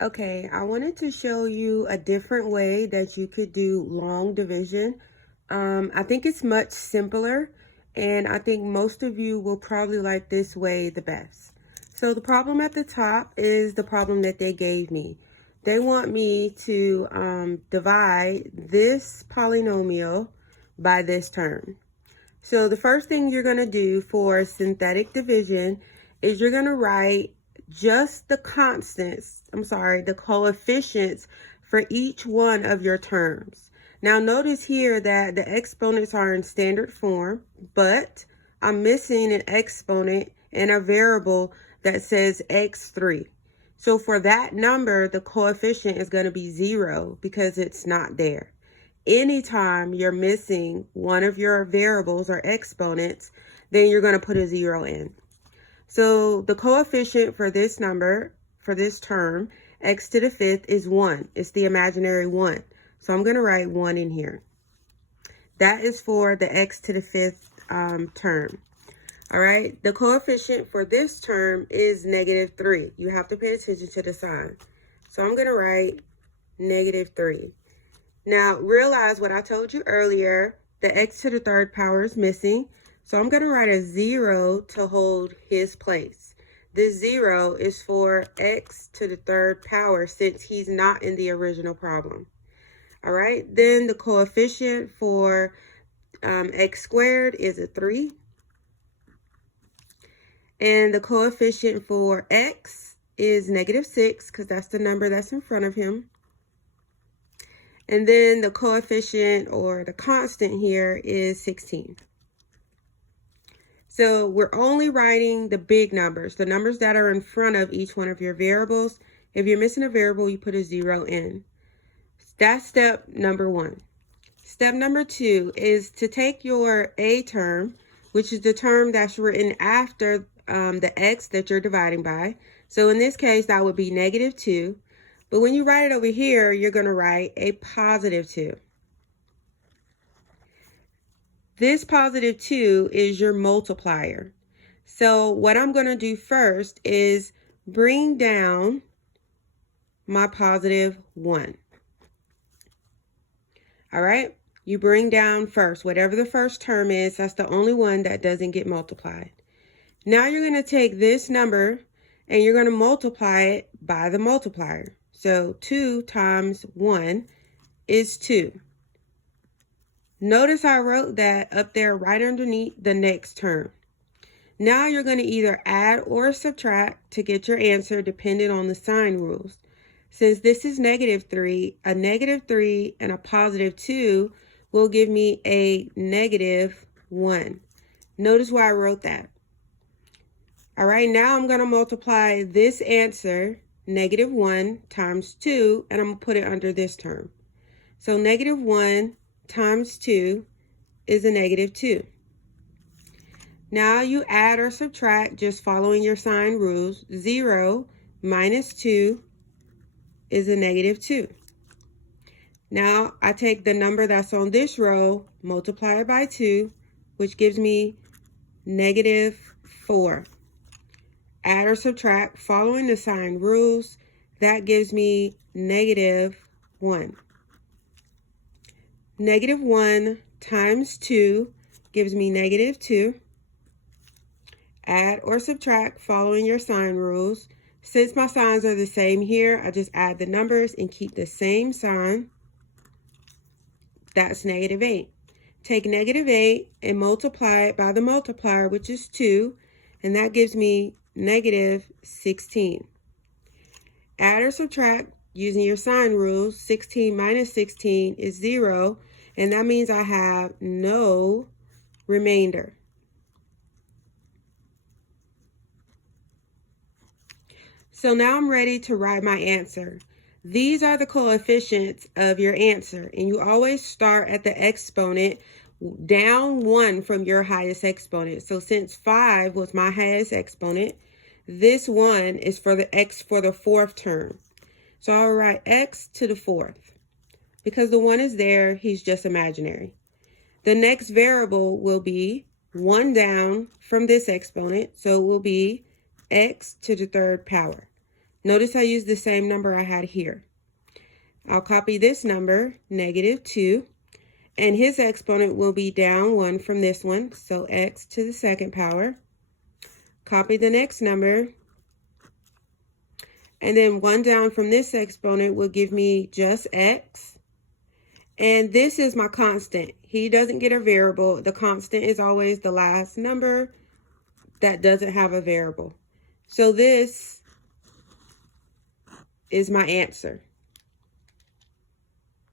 Okay, I wanted to show you a different way that you could do long division. I think it's much simpler, and I think most of you will probably like this way the best. So the problem at the top is the problem that they gave me. They want me to divide this polynomial by this term. So the first thing you're going to do for synthetic division is you're going to write just the the coefficients for each one of your terms. Now notice here that the exponents are in standard form, but I'm missing an exponent and a variable that says x3. So for that number, the coefficient is going to be 0 because it's not there. Anytime you're missing one of your variables or exponents, then you're going to put a 0 in. So the coefficient for this number, for this term, x to the 5th is 1. It's the imaginary 1. So I'm going to write 1 in here. That is for the x to the 5th term. All right, the coefficient for this term is -3. You have to pay attention to the sign. So I'm going to write -3. Now, realize what I told you earlier, the x to the 3rd power is missing. So I'm going to write a 0 to hold his place. This 0 is for x to the 3rd power since he's not in the original problem. All right, then the coefficient for x squared is a 3. And the coefficient for x is -6 because that's the number that's in front of him. And then the coefficient or the constant here is 16. So we're only writing the big numbers, the numbers that are in front of each one of your variables. If you're missing a variable, you put a 0 in. That's step number 1. Step number 2 is to take your a term, which is the term that's written after the x that you're dividing by. So in this case, that would be -2. But when you write it over here, you're going to write a +2. This +2 is your multiplier. So what I'm going to do first is bring down my +1. All right, you bring down first. Whatever the first term is, that's the only one that doesn't get multiplied. Now you're going to take this number and you're going to multiply it by the multiplier. So 2 times 1 is 2. Notice I wrote that up there right underneath the next term. Now you're going to either add or subtract to get your answer depending on the sign rules. Since this is -3, a -3 and a +2 will give me a -1. Notice why I wrote that. All right, now I'm going to multiply this answer, -1 times 2, and I'm going to put it under this term. So -1 times 2 is a -2. Now you add or subtract just following your sign rules. 0 minus 2 is a -2. Now I take the number that's on this row, multiply it by 2, which gives me -4. Add or subtract following the sign rules, that gives me -1. -1 times 2 gives me -2. Add or subtract following your sign rules. Since my signs are the same here, I just add the numbers and keep the same sign. That's -8. Take -8 and multiply it by the multiplier, which is 2, and that gives me -16. Add or subtract using your sign rules. 16 minus 16 is 0, and that means I have no remainder. So now I'm ready to write my answer. These are the coefficients of your answer, and you always start at the exponent down 1 from your highest exponent. So since 5 was my highest exponent, this 1 is for the x for the 4th term. So I'll write x to the 4th. Because the 1 is there, he's just imaginary. The next variable will be 1 down from this exponent, so it will be x to the 3rd power. Notice I used the same number I had here. I'll copy this number, -2, and his exponent will be down 1 from this one, so x to the second power. Copy the next number, and then 1 down from this exponent will give me just x. And this is my constant. He doesn't get a variable. The constant is always the last number that doesn't have a variable. So this is my answer.